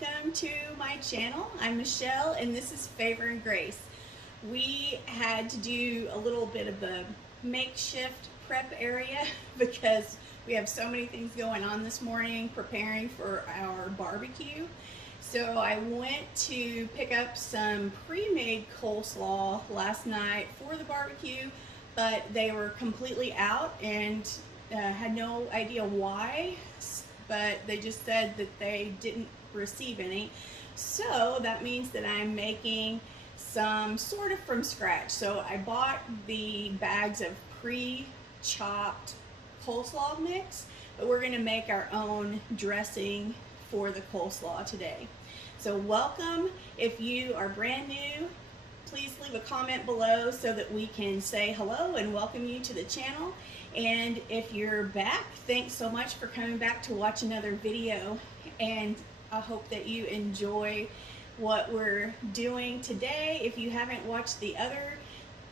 welcome to my channel. I'm Michelle and this is Favor and Grace. We had to do a little bit of a makeshift prep area because we have so many things going on this morning preparing for our barbecue. So I went to pick up some pre-made coleslaw last night for the barbecue, but they were completely out and had no idea why, but they just said that they didn't receive any. So that means that I'm making some sort of from scratch. So I bought the bags of pre-chopped coleslaw mix, but we're gonna make our own dressing for the coleslaw today. So welcome. If you are brand new, please leave a comment below so that we can say hello and welcome you to the channel. And if you're back, thanks so much for coming back to watch another video. And I hope that you enjoy what we're doing today. If you haven't watched the other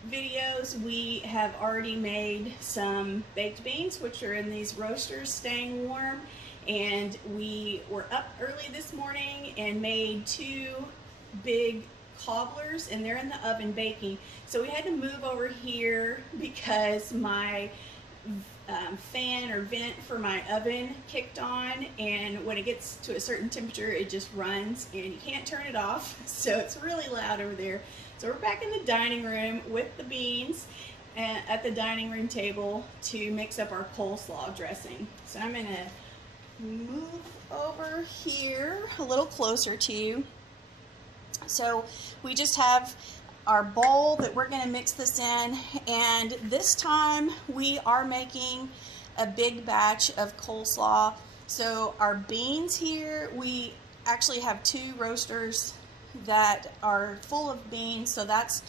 videos, we have already made some baked beans, which are in these roasters staying warm. And we were up early this morning and made two big cobblers, and they're in the oven baking. So we had to move over here because my fan or vent for my oven kicked on, and when it gets to a certain temperature it just runs and you can't turn it off, so it's really loud over there. So we're back in the dining room with the beans at the dining room table to mix up our coleslaw dressing. So I'm gonna move over here a little closer to you. So we just have our bowl that we're going to mix this in, and this time we are making a big batch of coleslaw. So our beans here, we actually have two roasters that are full of beans, so that's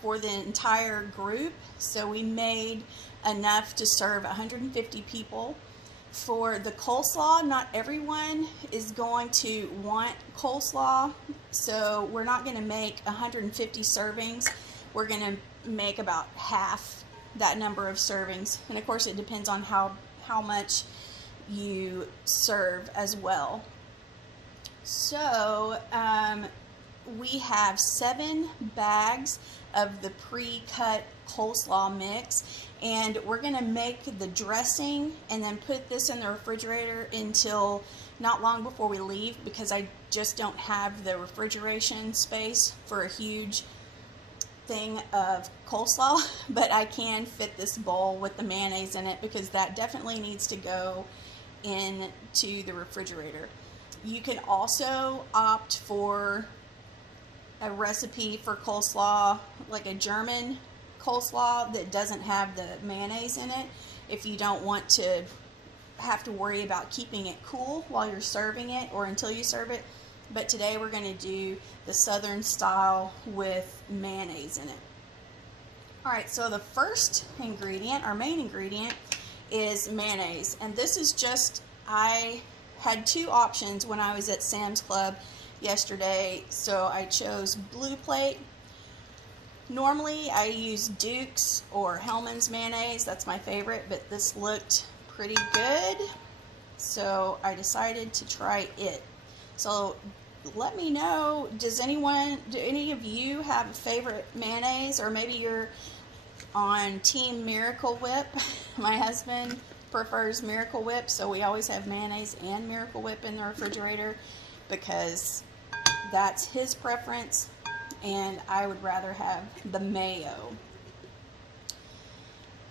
for the entire group. So we made enough to serve 150 people. For the coleslaw, not everyone is going to want coleslaw, so we're not going to make 150 servings. We're going to make about half that number of servings, and of course it depends on how much you serve as well. So we have 7 bags of the pre-cut coleslaw mix, and we're going to make the dressing and then put this in the refrigerator until not long before we leave, because I just don't have the refrigeration space for a huge thing of coleslaw, but I can fit this bowl with the mayonnaise in it because that definitely needs to go into the refrigerator. You can also opt for a recipe for coleslaw, like a German coleslaw that doesn't have the mayonnaise in it, if you don't want to have to worry about keeping it cool while you're serving it or until you serve it. But today we're going to do the southern style with mayonnaise in it. Alright, so the first ingredient, our main ingredient, is mayonnaise, and this is just, I had 2 options when I was at Sam's Club yesterday, so I chose Blue Plate. Normally I use Duke's or Hellman's mayonnaise, that's my favorite, but this looked pretty good, so I decided to try it. So let me know, do any of you have a favorite mayonnaise, or maybe you're on Team Miracle Whip? My husband prefers Miracle Whip, so we always have mayonnaise and Miracle Whip in the refrigerator because that's his preference, and I would rather have the mayo.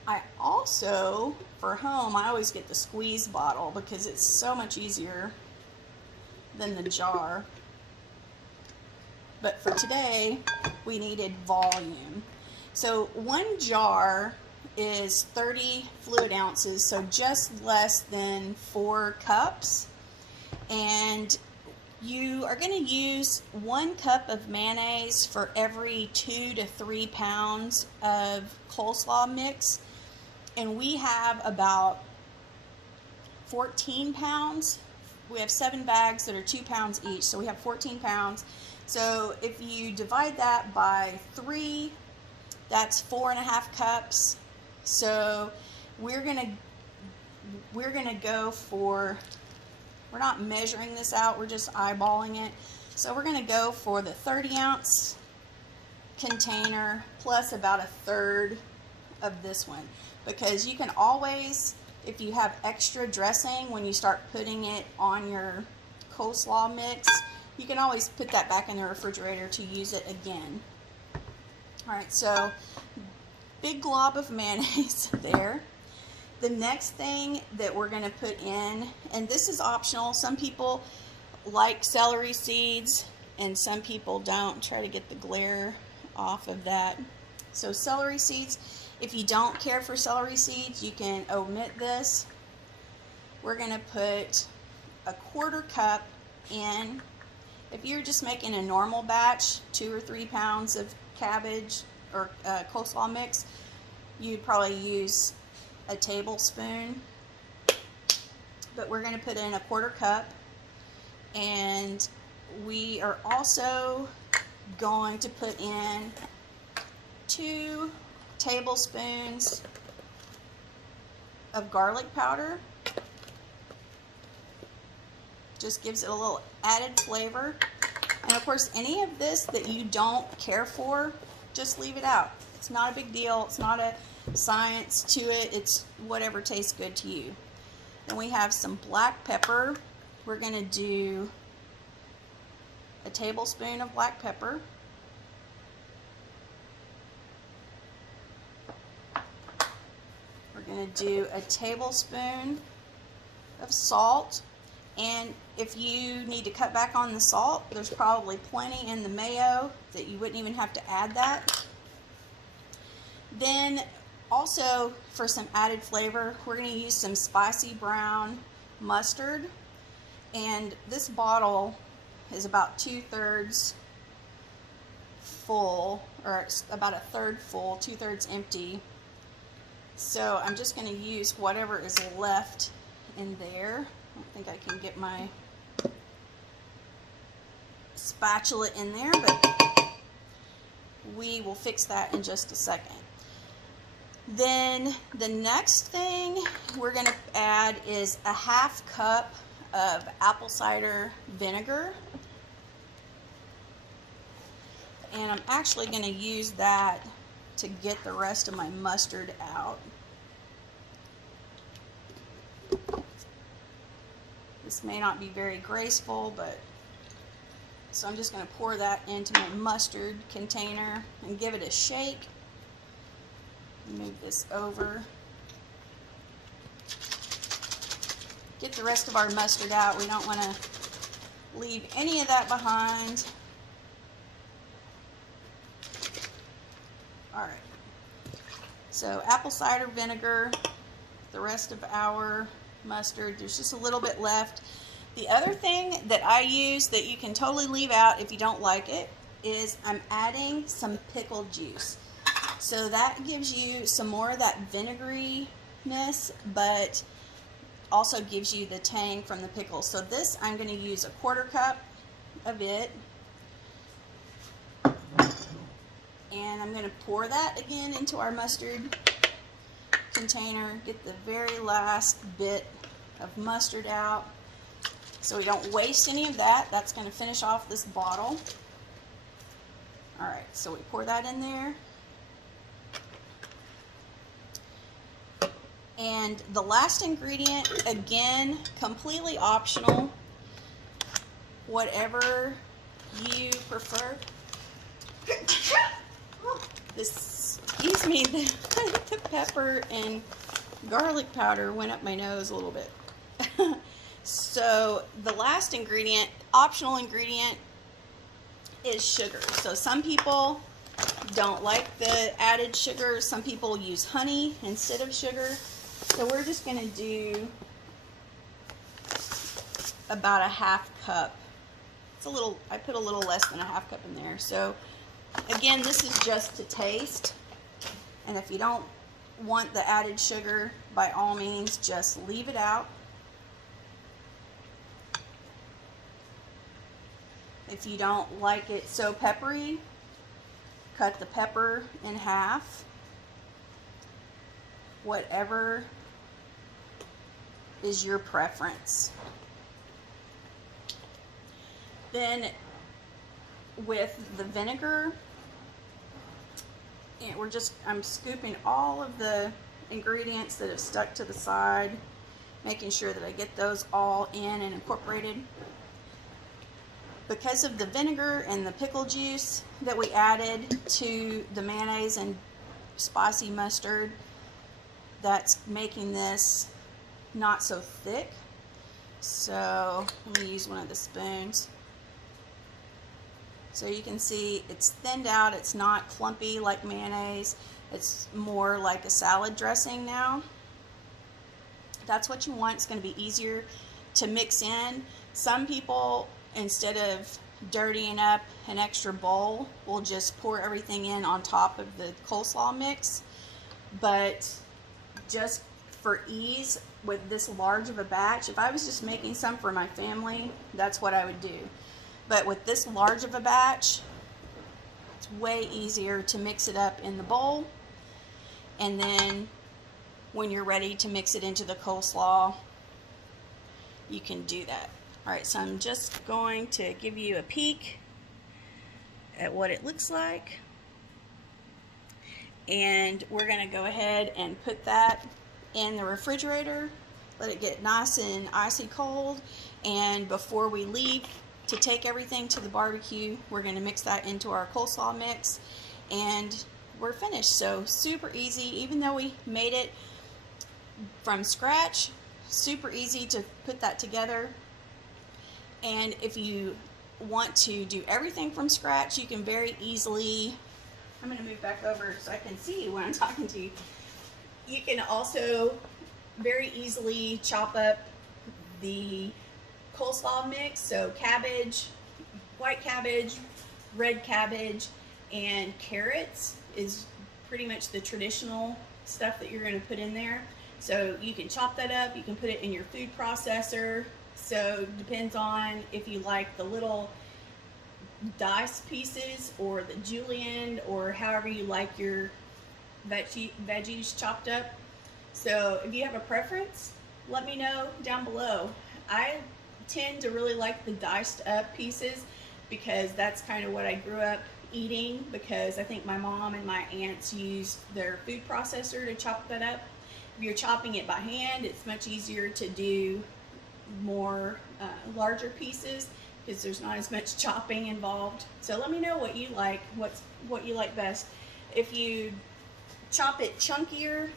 I also, for home, I always get the squeeze bottle because it's so much easier than the jar. But for today, we needed volume. So 1 jar is 30 fluid ounces, so just less than 4 cups. And you are going to use 1 cup of mayonnaise for every 2 to 3 pounds of coleslaw mix. And we have about 14 pounds. We have 7 bags that are 2 pounds each, so we have 14 pounds. So if you divide that by 3, that's 4.5 cups. So we're gonna go for We're not measuring this out, we're just eyeballing it. So we're gonna go for the 30-ounce container plus about 1/3 of this one, because you can always, if you have extra dressing when you start putting it on your coleslaw mix, you can always put that back in the refrigerator to use it again. Alright, so big glob of mayonnaise there. The next thing that we're going to put in, and this is optional, some people like celery seeds and some people don't. Try to get the glare off of that. So celery seeds, if you don't care for celery seeds, you can omit this. We're going to put a 1/4 cup in. If you're just making a normal batch, 2 or 3 pounds of cabbage or coleslaw mix, you'd probably use a tablespoon, but we're going to put in a 1/4 cup, and we are also going to put in 2 tablespoons of garlic powder. Just gives it a little added flavor. And of course, any of this that you don't care for, just leave it out. It's not a big deal. It's not a science to it. It's whatever tastes good to you. Then we have some black pepper. We're going to do a tablespoon of black pepper. We're going to do a tablespoon of salt. And if you need to cut back on the salt, there's probably plenty in the mayo that you wouldn't even have to add that. Then also, for some added flavor, we're going to use some spicy brown mustard. And this bottle is about 2/3 full, or about 1/3 full, 2/3 empty. So I'm just going to use whatever is left in there. I don't think I can get my spatula in there, but we will fix that in just a second. Then the next thing we're going to add is a 1/2 cup of apple cider vinegar. And I'm actually going to use that to get the rest of my mustard out. This may not be very graceful, but so I'm just going to pour that into my mustard container and give it a shake. Move this over. Get the rest of our mustard out. We don't want to leave any of that behind. Alright. So apple cider vinegar, the rest of our mustard. There's just a little bit left. The other thing that I use that you can totally leave out if you don't like it is I'm adding some pickle juice. So that gives you some more of that vinegaryness, but also gives you the tang from the pickles. So this, I'm going to use a 1/4 cup of it. And I'm going to pour that again into our mustard container. Get the very last bit of mustard out so we don't waste any of that. That's going to finish off this bottle. Alright, so we pour that in there. And the last ingredient, again, completely optional, whatever you prefer. Excuse me, the pepper and garlic powder went up my nose a little bit. So the last ingredient, optional ingredient, is sugar. So some people don't like the added sugar. Some people use honey instead of sugar. So we're just going to do about a 1/2 cup. It's a little, I put a little less than a 1/2 cup in there. So again, this is just to taste. And if you don't want the added sugar, by all means, just leave it out. If you don't like it so peppery, cut the pepper in half. Whatever is your preference. Then with the vinegar, and I'm scooping all of the ingredients that have stuck to the side, making sure that I get those all in and incorporated. Because of the vinegar and the pickle juice that we added to the mayonnaise and spicy mustard, that's making this not so thick. So let me use one of the spoons. So you can see it's thinned out, it's not clumpy like mayonnaise, it's more like a salad dressing now. That's what you want. It's going to be easier to mix in. Some people, instead of dirtying up an extra bowl, will just pour everything in on top of the coleslaw mix. But just for ease, with this large of a batch, if I was just making some for my family, that's what I would do. But with this large of a batch, it's way easier to mix it up in the bowl. And then when you're ready to mix it into the coleslaw, you can do that. All right, so I'm just going to give you a peek at what it looks like. And we're gonna go ahead and put that in the refrigerator, let it get nice and icy cold. And before we leave to take everything to the barbecue, we're gonna mix that into our coleslaw mix, and we're finished. So super easy, even though we made it from scratch, super easy to put that together. And if you want to do everything from scratch, you can very easily, I'm going to move back over so I can see you when I'm talking to you. You can also very easily chop up the coleslaw mix. So cabbage, white cabbage, red cabbage, and carrots is pretty much the traditional stuff that you're going to put in there. So you can chop that up, you can put it in your food processor. So it depends on if you like the little diced pieces or the julienne, or however you like your veggies chopped up. So if you have a preference, let me know down below. I tend to really like the diced up pieces because that's kind of what I grew up eating, because I think my mom and my aunts used their food processor to chop that up. If you're chopping it by hand, it's much easier to do more larger pieces because there's not as much chopping involved. So let me know what you like, what you like best. If you chop it chunkier,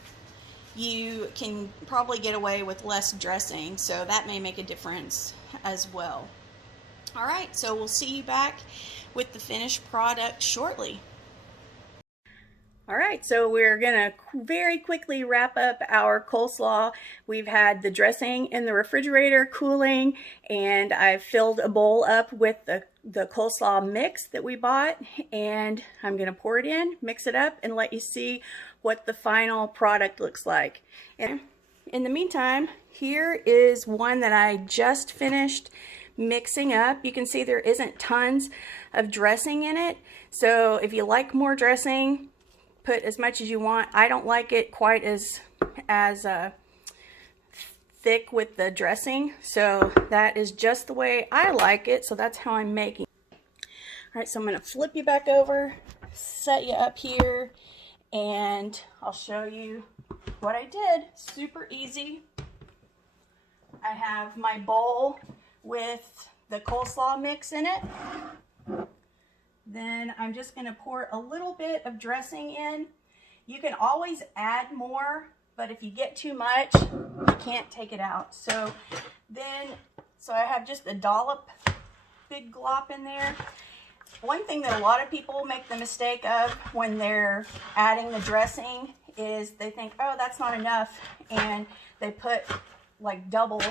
you can probably get away with less dressing, so that may make a difference as well. All right, so we'll see you back with the finished product shortly. All right, so we're gonna very quickly wrap up our coleslaw. We've had the dressing in the refrigerator cooling, and I've filled a bowl up with the coleslaw mix that we bought, and I'm gonna pour it in, mix it up, and let you see what the final product looks like. And in the meantime, here is one that I just finished mixing up. You can see there isn't tons of dressing in it, so if you like more dressing, put as much as you want. I don't like it quite as thick with the dressing, so that is just the way I like it, so that's how I'm making. All right, so I'm going to flip you back over, set you up here, and I'll show you what I did. Super easy. I have my bowl with the coleslaw mix in it. Then I'm just going to pour a little bit of dressing in. You can always add more, but if you get too much, you can't take it out. So I have just a dollop, big glop in there. One thing that a lot of people make the mistake of when they're adding the dressing is they think, oh, that's not enough, and they put like double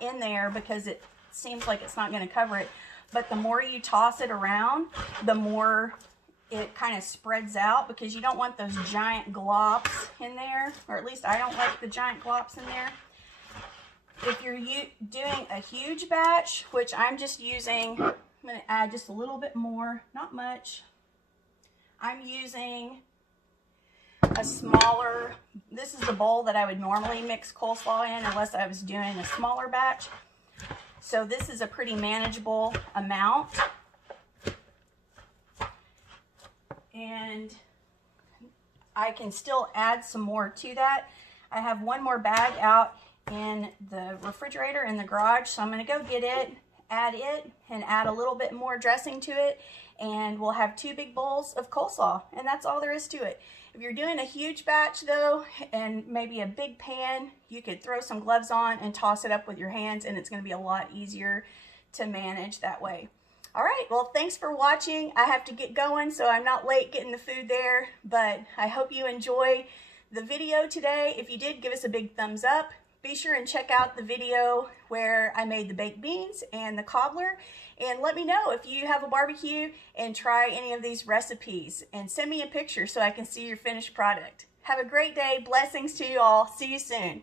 in there because it seems like it's not going to cover it. But the more you toss it around, the more it kind of spreads out, because you don't want those giant glops in there, or at least I don't like the giant glops in there. If you're doing a huge batch, which I'm just using, I'm going to add just a little bit more, not much. I'm using a smaller, this is the bowl that I would normally mix coleslaw in unless I was doing a smaller batch. So this is a pretty manageable amount. And I can still add some more to that. I have one more bag out in the refrigerator in the garage, so I'm going to go get it, and add a little bit more dressing to it, and we'll have 2 big bowls of coleslaw, and that's all there is to it. If you're doing a huge batch though, and maybe a big pan, you could throw some gloves on and toss it up with your hands, and it's going to be a lot easier to manage that way. All right, well, thanks for watching. I have to get going, so I'm not late getting the food there, but I hope you enjoy the video today. If you did, give us a big thumbs up. Be sure and check out the video where I made the baked beans and the cobbler, and let me know if you have a barbecue and try any of these recipes, and send me a picture so I can see your finished product. Have a great day. Blessings to you all. See you soon.